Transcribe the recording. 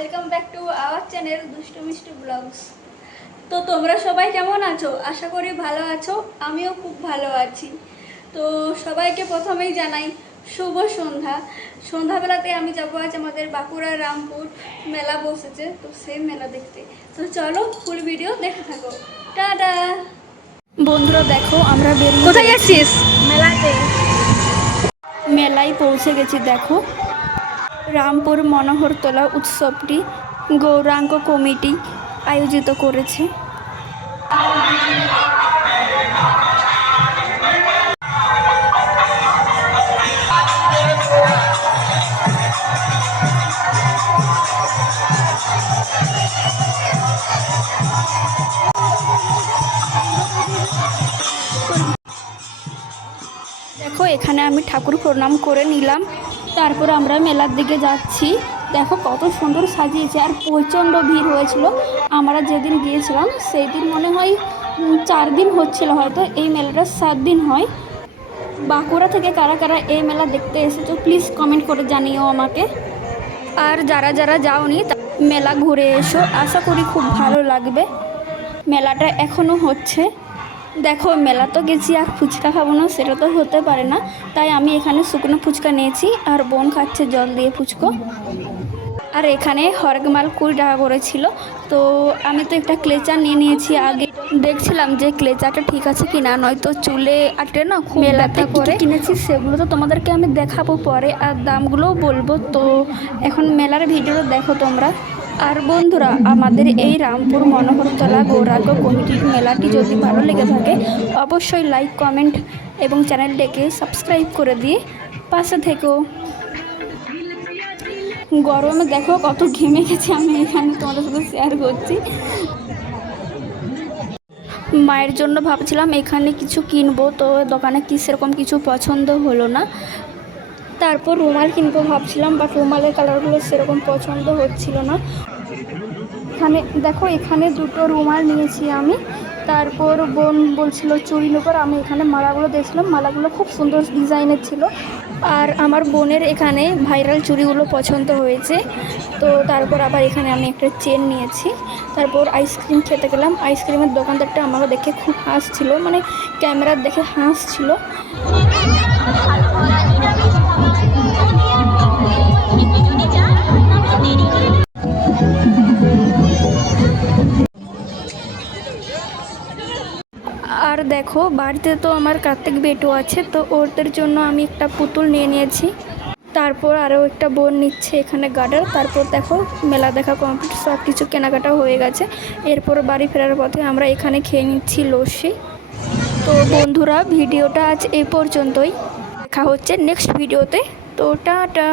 Welcome back to our channel দুষ্টু মিষ্টি blogs. তো তোমরা সবাই কেমন আছো? আশা করি ভালো আছো, আমিও খুব ভালো আছি। তো সবাইকে প্রথমেই জানাই শুভ সন্ধ্যা। সন্ধ্যাবেলাতে আমি যাবো আজ আমাদের বাঁকুড়া রামপুর মেলা বসেছে, তো সেই মেলা দেখতে। তো চলো ফুল ভিডিও দেখে থাকো। টাটা বন্ধুরা, দেখো আমরা বেরিয়ে কোথায় যাচ্ছিস? মেলাতে। মেলায় পৌঁছে গেছি। দেখো রামপুর মনোহরতলা উৎসবটি গৌরাঙ্গ কমিটি আয়োজিত করেছে। দেখো এখানে আমি ঠাকুর প্রণাম করে নিলাম, তারপর আমরা মেলার দিকে যাচ্ছি। দেখো কত সুন্দর সাজিয়েছে, আর প্রচণ্ড ভিড় হয়েছিল। আমরা যেদিন গিয়েছিলাম সেই দিন মনে হয় 4 দিন হচ্ছিল, হয়তো এই মেলাটা 7 দিন হয়। বাঁকুড়া থেকে কারা কারা এই মেলা দেখতে এসেছো প্লিজ কমেন্ট করে জানিও আমাকে। আর যারা যারা যাওনি মেলা ঘুরে এসো, আশা করি খুব ভালো লাগবে। মেলাটা এখনও হচ্ছে। দেখো মেলা তো গেছি, আর ফুচকা খাবো না সেটা তো হতে পারে না, তাই আমি এখানে শুকনো ফুচকা নিয়েছি, আর বোন খাচ্ছে জল দিয়ে ফুচকো। আর এখানে হরগমাল 20 টাকা করেছিল, তো আমি তো একটা ক্লেচার নিয়ে নিয়েছি। আগে দেখছিলাম যে ক্লেচারটা ঠিক আছে কি না, নয়তো চুলে আটে না খুব ব্যথা করে। কিনেছি সেগুলো তো তোমাদেরকে আমি দেখাবো পরে, আর দামগুলোও বলবো। তো এখন মেলার ভিডিও দেখো তোমরা। আর বন্ধুরা, আমাদের এই রামপুর মনোহরতলা গৌরাঙ্গ কমিটির মেলাটি যদি ভালো লেগে থাকে অবশ্যই লাইক, কমেন্ট এবং চ্যানেলটাকে সাবস্ক্রাইব করে দিয়ে পাশে থেকো। গরমে দেখো কত ঘেমে গেছে, আমি এখানে তোমাদের সাথে শেয়ার করছি। মায়ের জন্য ভাবছিলাম এখানে কিছু কিনবো, তো দোকানে কি সেরকম কিছু পছন্দ হলো না। তারপর রুমাল কিনবো ভাবছিলাম, বাট রুমালের কালারগুলো সেরকম পছন্দ হচ্ছিল না। এখানে দেখো, এখানে 2টো রুমাল নিয়েছি আমি। তারপর বোন বলছিল চুড়ি নেবার, আমি এখানে মালাগুলো দেখছিলাম, মালাগুলো খুব সুন্দর ডিজাইনের ছিল। আর আমার বোনের এখানে ভাইরাল চুড়িগুলো পছন্দ হয়েছে। তো তারপর আবার এখানে আমি একটা চেন নিয়েছি। তারপর আইসক্রিম খেতে গেলাম। আইসক্রিমের দোকানদারটা আমাকে দেখে খুব হাসছিল, মানে ক্যামেরার দেখে হাসছিল। আর দেখো বাড়িতে তো আমার কার্তিক বেটু আছে, তো ওদের জন্য আমি একটা পুতুল নিয়ে নিয়েছি। তারপর আরও একটা বোন নিচ্ছে এখানে গার্ডার। তারপর দেখো মেলা দেখা কমপ্লিট, সব কিছু কেনাকাটা হয়ে গেছে। এরপর বাড়ি ফেরার পথে আমরা এখানে খেয়ে নিচ্ছি লস্যি। তো বন্ধুরা, ভিডিওটা আজ এই পর্যন্তই। দেখা হচ্ছে নেক্সট ভিডিওতে। তো টাটা।